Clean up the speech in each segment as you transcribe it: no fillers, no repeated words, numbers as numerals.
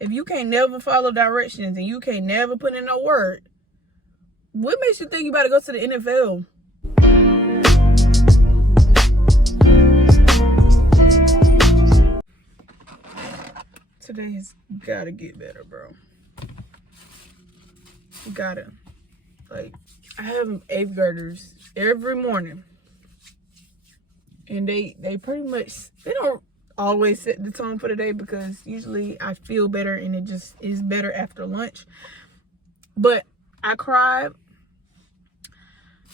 If you can't never follow directions and you can't never put in no work, what makes you think you about to go to the NFL? Today's gotta get better, bro. Gotta. Like, I have 8th graders every morning. And they pretty much, they don't always set the tone for the day, because usually I feel better and it just is better after lunch. But I cried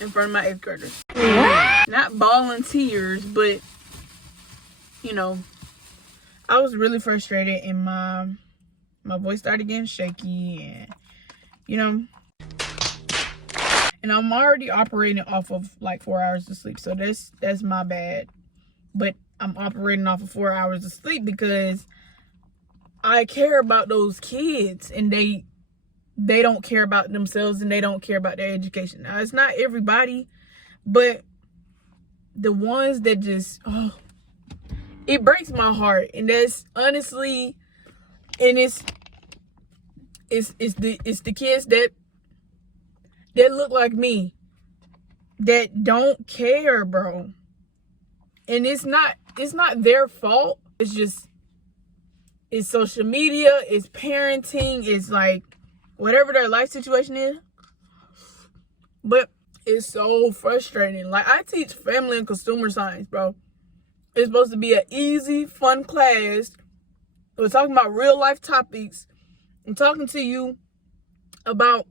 in front of my 8th graders. Not bawling tears, but, you know, I was really frustrated and my voice started getting shaky, and, you know, and I'm already operating off of like 4 hours of sleep. So that's my bad. But I'm operating off of 4 hours of sleep because I care about those kids, and they don't care about themselves, and they don't care about their education. Now, it's not everybody, but the ones that just, it breaks my heart. And that's honestly, and it's the kids that look like me, that don't care, bro. And it's not their fault. It's social media, it's parenting, it's like whatever their life situation is. But it's so frustrating. Like, I teach family and consumer science, bro. It's supposed to be an easy, fun class. We're talking about real life topics. I'm talking to you about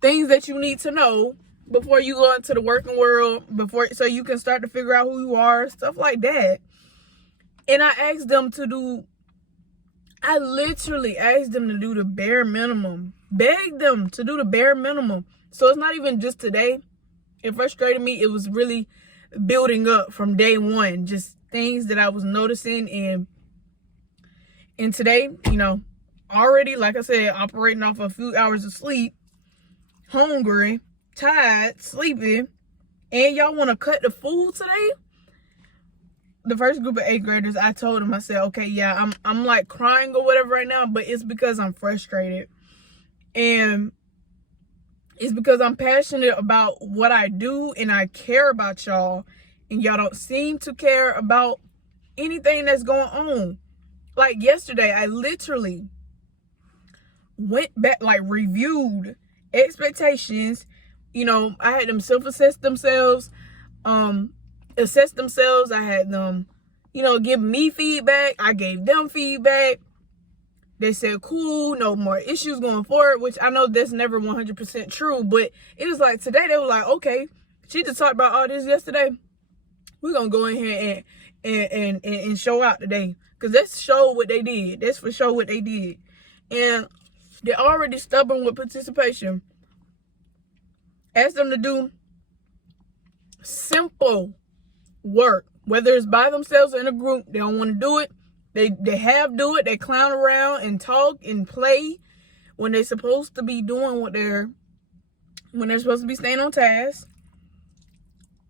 things that you need to know before you go into the working world, so you can start to figure out who you are, stuff like that. And I literally asked them to do the bare minimum. Begged them to do the bare minimum. So it's not even just today. It frustrated me. It was really building up from day one. Just things that I was noticing. And today, you know, already, like I said, operating off a few hours of sleep, hungry, tired, sleeping, and y'all want to cut the food today? The first group of 8th graders, I told them, I said, okay, yeah, I'm like crying or whatever right now, but it's because I'm frustrated. And it's because I'm passionate about what I do, and I care about y'all, and y'all don't seem to care about anything that's going on. Like yesterday, I literally went back, like reviewed expectations. You know, I had them self-assess themselves, assess themselves. I had them, you know, give me feedback. I gave them feedback. They said, cool, no more issues going forward, which I know that's never 100% true, but it was like today they were like, okay, she just talked about all this yesterday. We're going to go in here and show out today, because that's show what they did. That's for sure what they did. And they're already stubborn with participation. Ask them to do simple work, whether it's by themselves or in a group. They don't want to do it. They do it. They clown around and talk and play when they're supposed to be doing when they're supposed to be staying on task.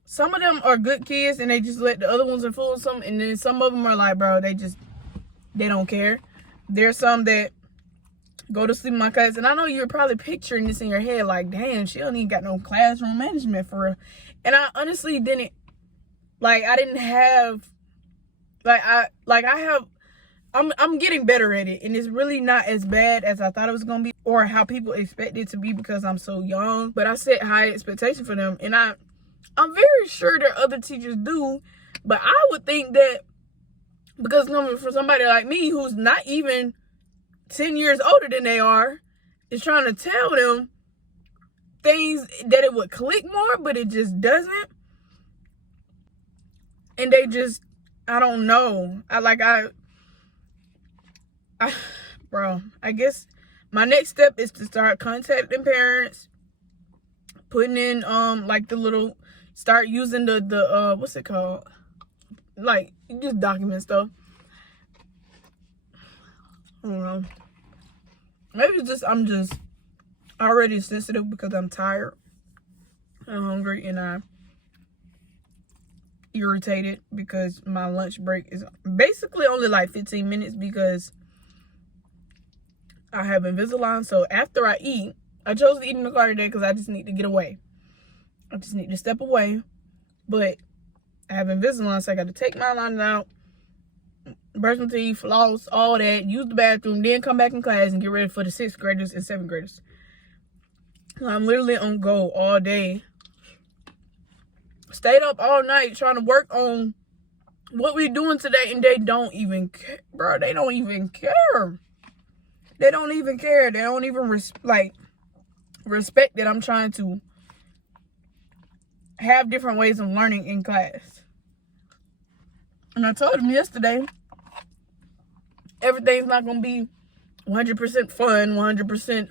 Some of them are good kids and they just let the other ones influence them, and then some of them are like, bro, they don't care. There's some that go to sleep in my class, and I know you're probably picturing this in your head, like, damn, she don't even got no classroom management for real. And I honestly didn't, I'm getting better at it, and it's really not as bad as I thought it was gonna be, or how people expect it to be, because I'm so young. But I set high expectations for them, and I'm very sure that other teachers do. But I would think that, because coming from somebody like me who's not even 10 years older than they are, is trying to tell them things, that it would click more, but it just doesn't. And they just, I don't know. Bro, I guess my next step is to start contacting parents, putting in, like start using the what's it called? Like, just document stuff. I don't know. Maybe it's just, I'm just already sensitive because I'm tired and hungry, and I'm irritated because my lunch break is basically only like 15 minutes, because I have Invisalign. So after I eat, I chose to eat in the car today because I just need to get away. I just need to step away. But I have Invisalign, so I got to take my aligners out, brush my teeth, floss, all that, use the bathroom, then come back in class and get ready for the 6th graders and 7th graders. So I'm literally on go all day. Stayed up all night trying to work on what we're doing today, and they don't even care, bro. They don't even care. They don't even care. They don't even respect that I'm trying to have different ways of learning in class. And I told them yesterday, everything's not gonna be 100% fun, 100%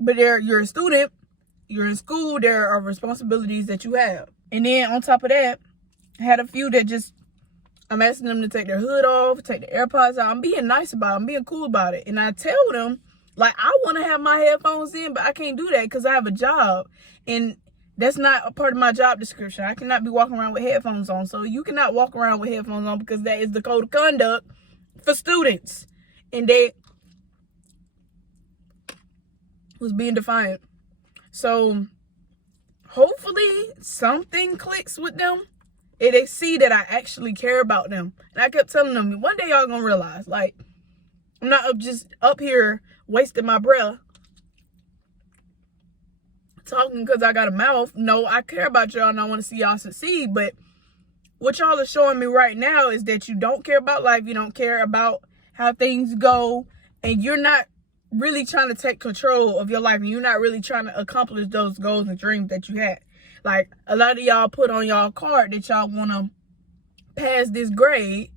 but you're a student, you're in school, there are responsibilities that you have. And then on top of that, I had a few that just, I'm asking them to take their hood off, take their AirPods out. I'm being nice about it. I'm being cool about it. And I tell them, like, I want to have my headphones in, but I can't do that because I have a job. And that's not a part of my job description. I cannot be walking around with headphones on. So you cannot walk around with headphones on because that is the code of conduct for students. And they was being defiant. So hopefully something clicks with them and they see that I actually care about them. And I kept telling them, one day y'all gonna realize, like, I'm not just up here wasting my breath talking because I got a mouth. No, I care about y'all and I want to see y'all succeed. But what y'all are showing me right now is that you don't care about life. You don't care about how things go. And you're not really trying to take control of your life. And you're not really trying to accomplish those goals and dreams that you had. Like, a lot of y'all put on y'all card that y'all want to pass this grade.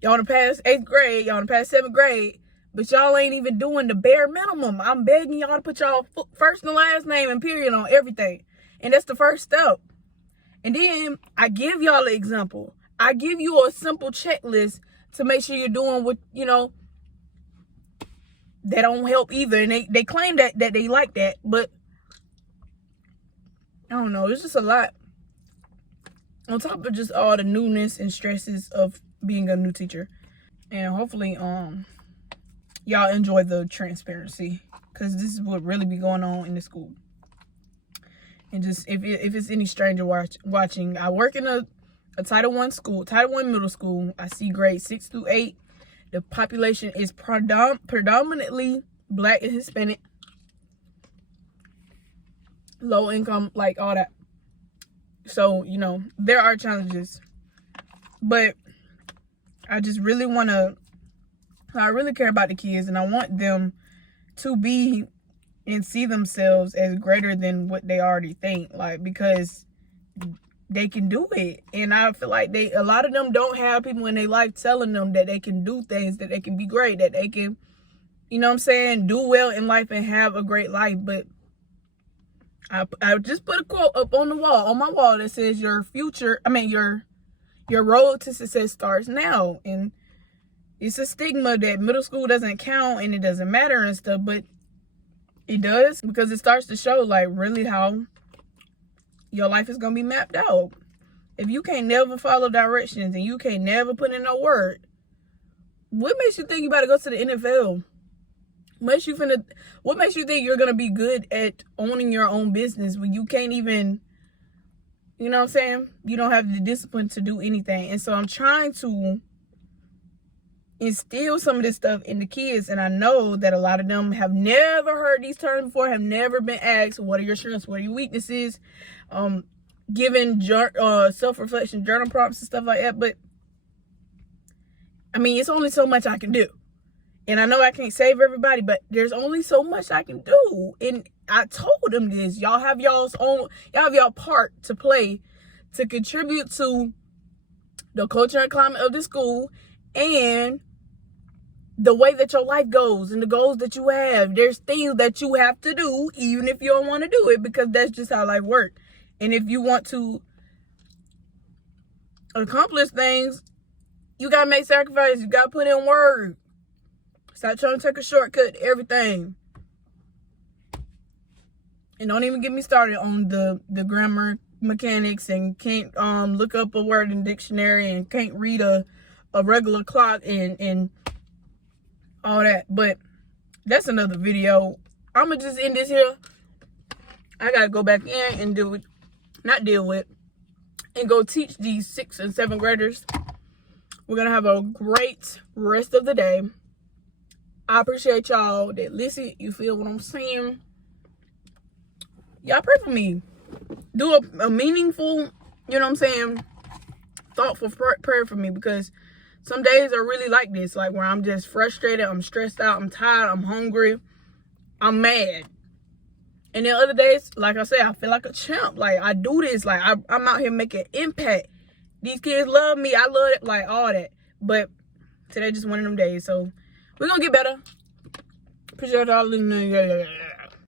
Y'all want to pass 8th grade. Y'all want to pass 7th grade. But y'all ain't even doing the bare minimum. I'm begging y'all to put y'all first and last name and period on everything. And that's the first step. And then I give y'all an example. I give you a simple checklist to make sure you're doing what, you know, that don't help either. And they claim that they like that. But I don't know. It's just a lot. On top of just all the newness and stresses of being a new teacher. And hopefully, y'all enjoy the transparency, because this is what really be going on in the school. And just if it's any stranger watching, I work in a Title I school, Title I middle school. I see grades 6 through 8. The population is predominantly Black and Hispanic, low income, like all that. So, you know, there are challenges, but I just really I really care about the kids, and I want them to be and see themselves as greater than what they already think, like, because they can do it. And I feel like a lot of them don't have people in their life telling them that they can do things, that they can be great, that they can, you know what I'm saying, do well in life and have a great life. But I just put a quote up on my wall that says your road to success starts now. And it's a stigma that middle school doesn't count and it doesn't matter and stuff, but it does, because it starts to show, like, really how your life is gonna be mapped out. If you can't never follow directions and you can't never put in no work, what makes you think you about to go to the NFL? What makes you think you're gonna be good at owning your own business when you can't even, you know what I'm saying? You don't have the discipline to do anything. And so I'm trying to instill some of this stuff in the kids, and I know that a lot of them have never heard these terms before, have never been asked, what are your strengths, what are your weaknesses, given self-reflection journal prompts and stuff like that. But I mean, it's only so much I can do, and I know I can't save everybody, but there's only so much I can do. And I told them this: y'all have y'all part to play to contribute to the culture and climate of the school and the way that your life goes and the goals that you have. There's things that you have to do, even if you don't want to do it, because that's just how life works. And if you want to accomplish things, you got to make sacrifices. You got to put in work. Stop trying to take a shortcut to everything. And don't even get me started on the grammar mechanics and can't look up a word in the dictionary and can't read a regular clock and all that. But that's another video. I'm gonna just end this here. I gotta go back in and and go teach these 6th and 7th graders. We're gonna have a great rest of the day. I appreciate y'all that listen. You feel what I'm saying? Y'all pray for me. Do a meaningful, you know what I'm saying, thoughtful prayer for me, because some days are really like this, like where I'm just frustrated, I'm stressed out, I'm tired, I'm hungry, I'm mad. And then other days, like I said, I feel like a champ. Like, I do this, like I'm out here making impact. These kids love me, I love it, like all that. But today just one of them days, so we're gonna get better. Appreciate y'all listening.